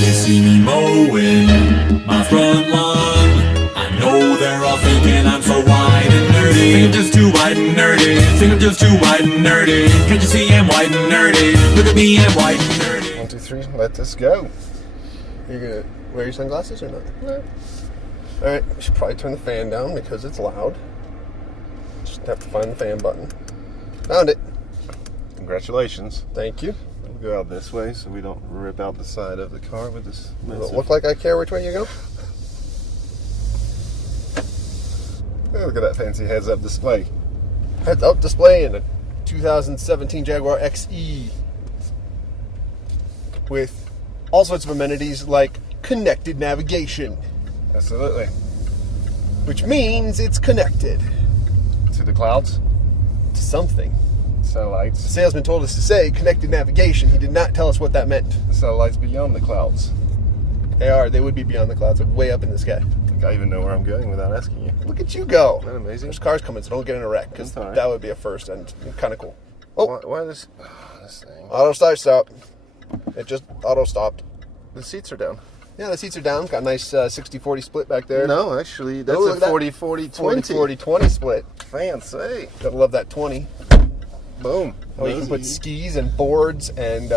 They see me mowing my front lawn. I know they're all thinking I'm so wide and nerdy. Think I'm just too wide and nerdy. Think I'm just too wide and nerdy. Can't you see I'm wide and nerdy? Look at me, I'm wide and nerdy. 1, 2, 3, let us go. You're gonna wear your sunglasses or not? No. Alright, we should probably turn the fan down because it's loud. Just have to find the fan button. Found it. Congratulations. Thank you. We'll go out this way so we don't rip out the side of the car with this Does it look like I care which way you go? Oh, look at that fancy heads-up display. Heads-up display in a 2017 Jaguar XE with all sorts of amenities like connected navigation. Absolutely. Which means it's connected. To the clouds? To something. Satellites. The salesman told us to say connected navigation. He did not tell us what that meant. The satellites beyond the clouds. They would be beyond the clouds, like way up in the sky. I even know where I'm going without asking you. Look at you go. Isn't that amazing? There's cars coming, so don't get in a wreck, because That's all right. that would be a first and kind of cool. Oh, Why this thing? auto stop. It just auto stopped. The seats are down. Yeah, the seats are down. Got a nice 60-40 split back there. No, actually, that's look a at that. 40-40-20. 40-20 split. Fancy. Gotta love that 20. Boom. Oh, you can put skis and boards and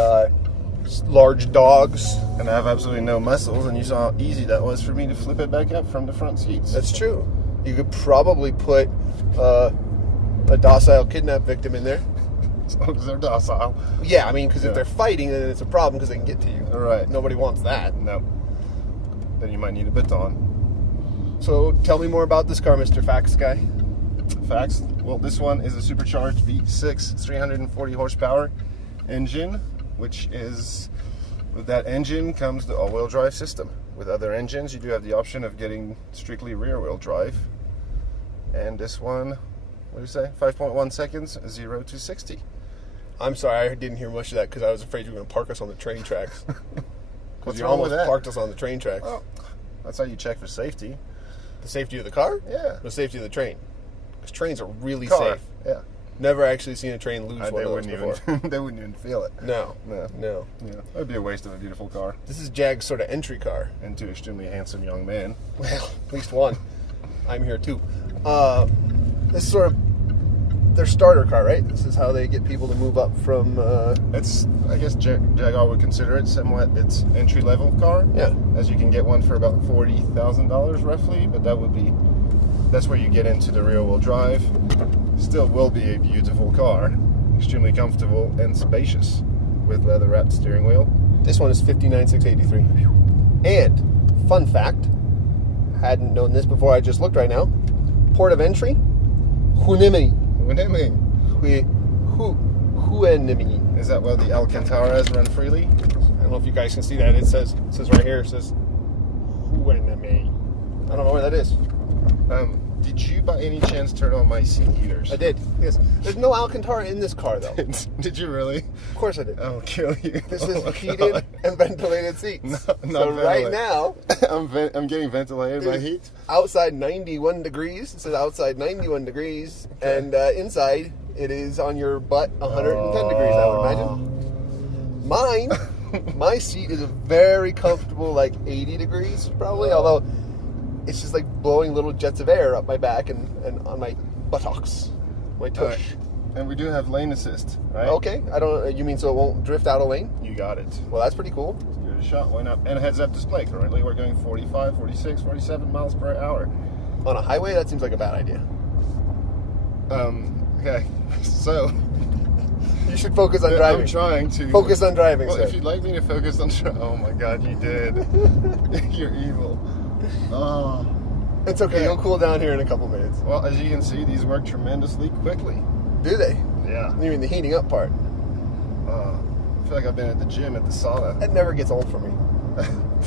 large dogs. And I have absolutely no muscles, and you saw how easy that was for me to flip it back up from the front seats. That's true. You could probably put a docile kidnap victim in there. As long as they're docile. Yeah, I mean, because Yeah. if they're fighting, then it's a problem because they can get to you. All right. Nobody wants that. No. Then you might need a baton. So tell me more about this car, Mr. Fax Guy. Facts. Well, this one is a supercharged V6 340 horsepower engine, which is, with that engine comes the all-wheel drive system. With other engines, you do have the option of getting strictly rear-wheel drive. And this one, what do you say? 5.1 seconds, 0 to 60. I'm sorry, I didn't hear much of that because I was afraid you were going to park us on the train tracks. What's You wrong with almost that? parked us on the train tracks. Well, that's how you check for safety. The safety of the car? Yeah. The safety of the train. Because trains are really Car. safe. Yeah. Never actually seen a train lose one They of those wouldn't before. even. They wouldn't even feel it. No. No. No. Yeah, that would be a waste of a beautiful car This is Jag's sort of entry car. and two extremely handsome young men. Well, at least one. I'm here too. This is sort of their starter car, right? This is how they get people to move up from... It's, I guess Jaguar would consider it somewhat its entry-level car. Yeah. As you can get one for about $40,000 roughly, but that's where you get into the rear-wheel drive. Still will be a beautiful car, extremely comfortable and spacious with leather-wrapped steering wheel. This one is 59,683. And, fun fact, hadn't known this before, I just looked right now. Port of entry, Hueneme. What do you mean? Hueneme. Is that where the Alcantaras run freely? I don't know if you guys can see that. It says right here, it says Hueneme. I don't know where that is. Did you by any chance turn on my seat heaters? I did, yes. There's no Alcantara in this car, though. Of Did you really? course I did. I'll kill you. This Oh is my heated God. and ventilated seats. No, so not right ventilated. now, I'm getting ventilated by heat. outside 91 degrees. It says outside 91 degrees. Okay. And inside, it is on your butt 110 degrees, I would imagine. Mine, my seat is a very comfortable, like 80 degrees probably, although it's just like blowing little jets of air up my back and on my buttocks, my tush. And we do have lane assist, right? Okay, I don't. You mean so it won't drift out of lane? You got it. Well, that's pretty cool. Give it a shot. Why not? And heads-up display. Currently, we're going 45, 46, 47 miles per hour. On a highway, that seems like a bad idea. Okay. So, You should focus on driving. I'm trying to Focus on driving, Well, sir. if you'd like me to focus on oh my God, you did. You're evil. Oh. It's okay. You'll cool down here in a couple minutes. Well, as you can see, these work tremendously quickly. Do they? Yeah. You mean the heating up part? I feel like I've been at the gym at the sauna. That never gets old for me.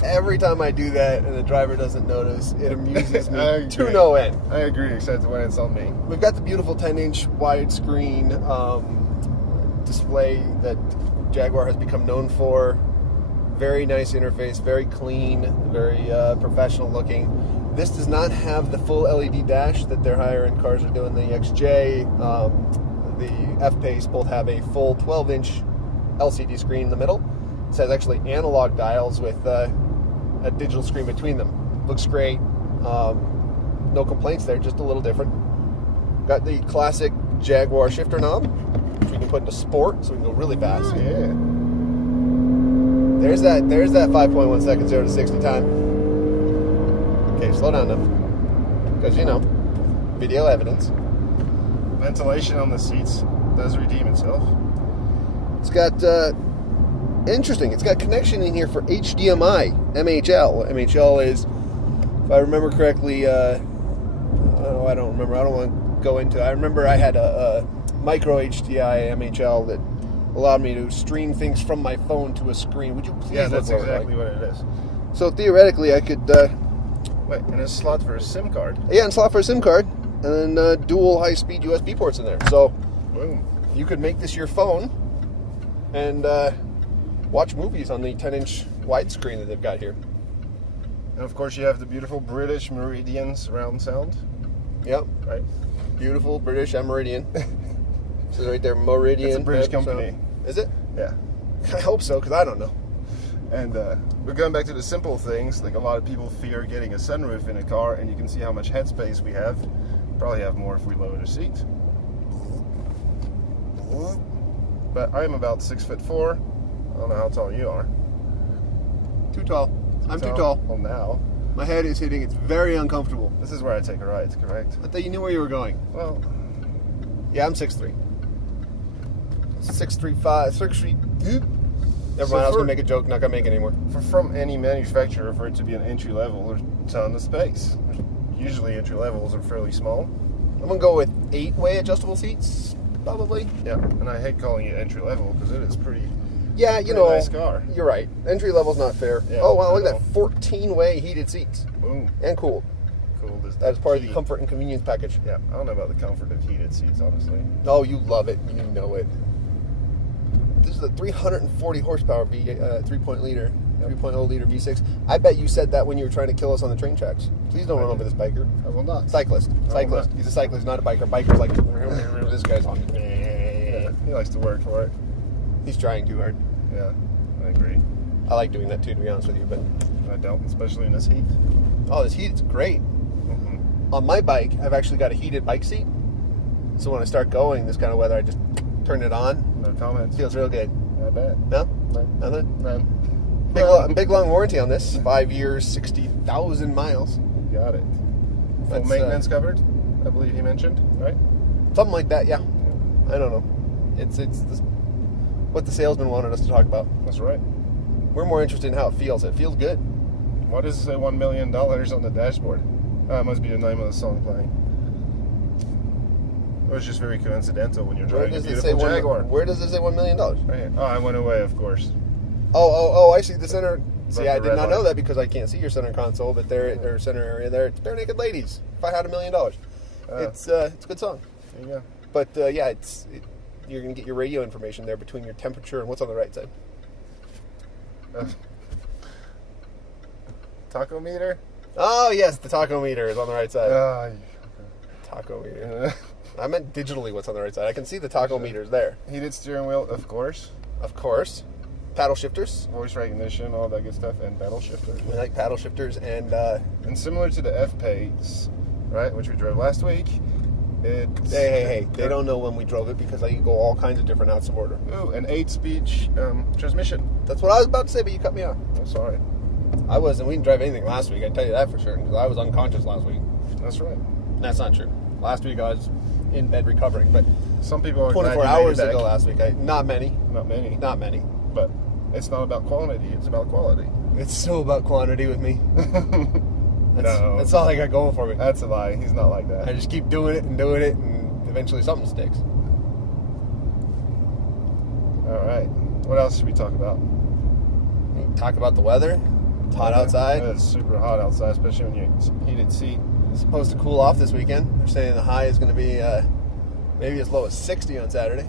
Every time I do that and the driver doesn't notice, it amuses me I to agree. no end. I agree, except when it's on me. We've got the beautiful 10-inch widescreen display that Jaguar has become known for. Very nice interface, very clean, very professional looking. This does not have the full LED dash that their higher end cars are doing. The XJ, the F-Pace both have a full 12-inch LCD screen in the middle. It has actually analog dials with a digital screen between them. Looks great. No complaints there, just a little different. Got the classic Jaguar shifter knob, which we can put into sport, so we can go really fast. Yeah. There's that 5.1 seconds 0 to 60 time. Okay, slow down now. Because, video evidence. Ventilation on the seats does redeem itself. It's got, interesting, it's got connection in here for HDMI, MHL. MHL is, if I remember correctly, I don't remember, I don't want to go into it. I remember I had a micro HDI MHL that allowed me to stream things from my phone to a screen. Would you please? Yeah, that's exactly what it is. So theoretically, I could. Wait, and a slot for a SIM card. Yeah, and slot for a SIM card, and then dual high-speed USB ports in there. So, Boom. you could make this your phone and watch movies on the 10-inch widescreen that they've got here. And of course, you have the beautiful British Meridian surround sound. Yep, Right. beautiful British Meridian. So right there, Meridian. It's a British So- company. is it? Yeah. I hope so, because I don't know. And we're going back to the simple things. Like, a lot of people fear getting a sunroof in a car, and you can see how much headspace we have. Probably have more if we lower the seat. But I'm about 6'4". I don't know how tall you are. Too tall. I'm too tall. Well, now. My head is hitting. It's very uncomfortable. This is where I take a ride, correct? I thought you knew where you were going. Well, Yeah, I'm 6'3". 6'3", 6'3". Never mind, I was going to make a joke, not going to make it anymore. from any manufacturer, for it to be an entry level, there's a ton of space. Usually entry levels are fairly small. I'm going to go with 8-way adjustable seats, probably. Yeah, and I hate calling it entry level because it is pretty. Yeah, Pretty nice car. You're right. Entry level's not fair. Yeah, oh, wow, look at at that 14-way heated seats. Boom. And cooled. Cool. That is part of the comfort and convenience package. Yeah, I don't know about the comfort of heated seats, honestly. Oh, you love it. You know it. This is a 340 horsepower 3.0 liter V6. I bet you said that when you were trying to kill us on the train tracks. Please don't run over this biker. I will not. Cyclist. not. He's a cyclist, not a biker. Biker's like, this guy's on. Yeah, he likes to work for it. He's trying too hard. Yeah, I agree. I like doing that too, to be honest with you. But I don't, especially in this heat. oh, this heat is great. Mm-hmm. On my bike, I've actually got a heated bike seat. So when I start going this kind of weather, I just turn it on. No comments. Feels real good. I bet. No? No. Nothing? None. Big long warranty on this. 5 years, 60,000 miles. Got it. Full That's, maintenance covered, I believe he mentioned, right? Something like that, yeah. I don't know. It's this, what the salesman wanted us to talk about. That's right. We're more interested in how it feels. It feels good. Why does it say $1 million on the dashboard? That must be the name of the song playing. It was just very coincidental when you're driving a beautiful Jaguar. Where does it say $1 million? Right here. Oh, I went away, of course. Oh, I see the center. See, Left I the did red not light. know that because I can't see your center console, but there, or center area there, it's Bare Naked Ladies. If I had $1 million. It's a good song. There you go. But yeah, you're going to get your radio information there between your temperature and what's on the right side. Taco meter? Oh, yes, the taco meter is on the right side. Ah, Taco meter. I meant digitally what's on the right side. I can see the taco meters there. heated steering wheel, of course. Of course. Paddle shifters. Voice recognition, all that good stuff, and paddle shifter. We like paddle shifters and And similar to the F-Pace, right, which we drove last week, it's... hey. They don't know when we drove it because I can go all kinds of different outs of order. Ooh, an 8-speed transmission. That's what I was about to say, but you cut me off. I'm sorry. I wasn't. We didn't drive anything last week. I can tell you that for sure because I was unconscious last week. That's right. That's not true. Last week I was in bed recovering, but Some people are 24 glad you made hours it back. ago last week. Not many. Not many. Not many. But it's not about quantity, it's about quality. It's so about quantity with me. No. That's all I got going for me. That's a lie. He's not like I that. just keep doing it, and eventually something sticks. All right. What else should we talk about? Talk about the weather. It's hot outside. It's super hot outside, especially when you heated seat. It's supposed to cool off this weekend. They're saying the high is going to be maybe as low as 60 on Saturday.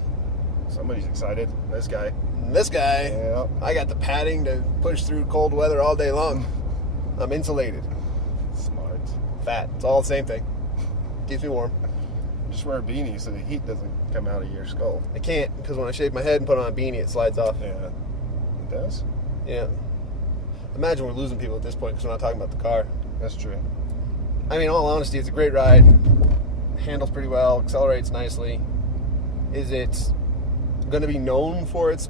Somebody's excited. This guy. And this guy, Yeah. I got the padding to push through cold weather all day long. I'm insulated. Smart. Fat. It's all the same thing. Keeps me warm. Just wear a beanie so the heat doesn't come out of your skull. I can't because when I shave my head and put on a beanie, it slides off. Yeah. It does? Yeah. Imagine we're losing people at this point because we're not talking about the car. That's true. I mean, in all honesty, it's a great ride. Handles pretty well, accelerates nicely. Is it going to be known for its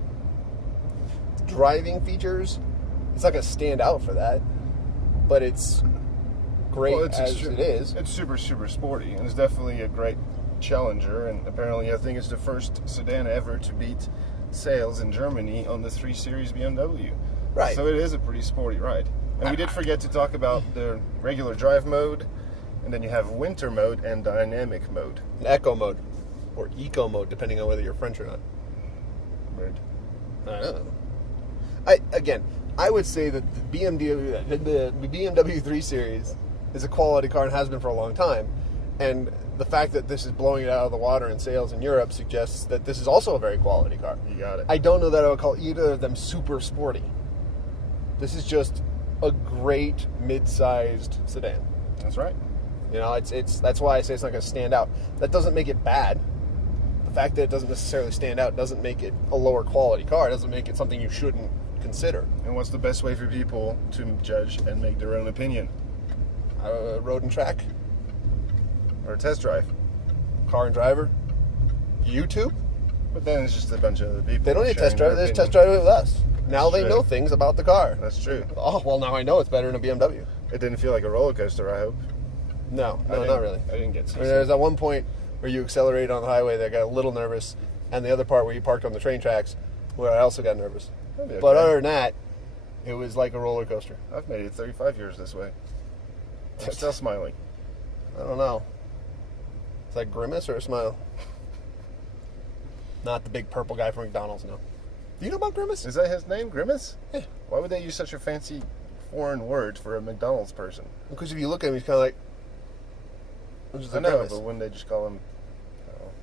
driving features? It's not going to stand out for that, but it's great as it is. It's super, super sporty, and it's definitely a great challenger, and apparently I think it's the first sedan ever to beat sales in Germany on the 3 Series BMW. Right. So it is a pretty sporty ride. And we did forget to talk about the regular drive mode, and then you have winter mode and dynamic mode. An eco mode, or eco mode, depending on whether you're French or not. Weird. I don't know. I would say that the BMW 3 Series is a quality car and has been for a long time. And the fact that this is blowing it out of the water in sales in Europe suggests that this is also a very quality car. You got it. I don't know that I would call either of them super sporty. This is just a great mid-sized sedan. That's right. You know, it's that's why I say it's not going to stand out. That doesn't make it bad. The fact that it doesn't necessarily stand out doesn't make it a lower quality car. It doesn't make it something you shouldn't consider. And what's the best way for people to judge and make their own opinion? Road and track, Or a test drive? car and driver, YouTube. But then it's just a bunch of other people. They don't need a test sharing drive. their They just test opinion. drive it with us. Now they True. know things about the car. That's true. Oh, well, now I know it's better than a BMW. It didn't feel like a roller coaster, I hope. No, I didn't- not really. I didn't get I seasick. mean, there's that one point where you accelerated on the highway that I got a little nervous, and the other part where you parked on the train tracks where I also got nervous. That'd be But okay. other than that, it was like a roller coaster. I've made it 35 years this way. I'm still smiling. I don't know. Is that Grimace or a smile? Not the big purple guy from McDonald's, no. Do you know about Grimace? Is that his name, Grimace? Yeah. Why would they use such a fancy foreign word for a McDonald's person? Because if you look at him, he's kind of like... Which is I a know, grimace. but wouldn't they just call him...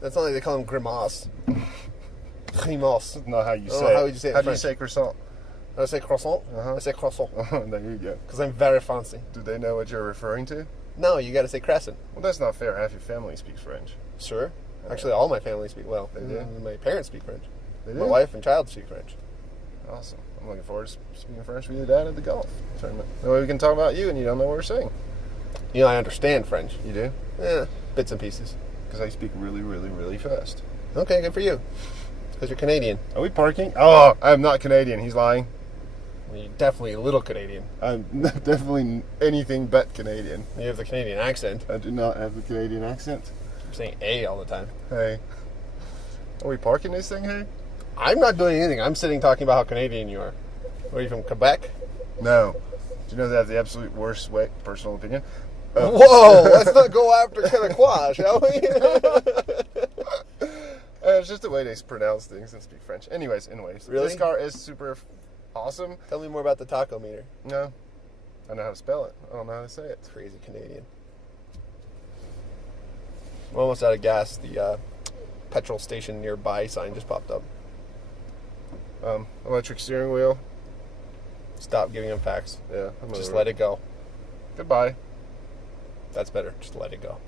That's not like they call him Grimace. Grimace. That's not how you Oh, say how it. would you say it in How do you French? say croissant? I say croissant. Uh-huh. I say croissant. There you go. Because I'm very fancy. Do they know what you're referring to? No, you got to say crescent. Well, that's not fair. Half your family speaks French. Sure. Actually, all my family speak well. They do? My parents speak French. They My do? wife and child speak French. Awesome. I'm looking forward to speaking French with your dad at the golf tournament. That way we can talk about you and you don't know what we're saying. You know, I understand French. You do? Yeah, bits and pieces. Because I speak really, really, really fast. Okay, good for you. Because you're Canadian. Are we parking? Oh, I'm not Canadian. He's lying. Well, you're definitely a little Canadian. I'm definitely anything but Canadian. You have the Canadian accent. I do not have a Canadian accent. I'm saying A all the time. Hey. Are we parking this thing, hey? I'm not doing anything. I'm sitting talking about how Canadian you are. Are you from Quebec? No. Do you know that's the absolute worst way, personal opinion? Whoa, let's not go after Quebecois, shall we? It's just the way they pronounce things and speak French. Anyways, Really? This car is super awesome. Tell me more about the taco meter. No. I know how to spell it. I don't know how to say it. Crazy Canadian. We're almost out of gas. The petrol station nearby sign just popped up. Electric steering wheel. Stop giving him facts. Yeah. Just let it go. Goodbye. That's better. Just let it go.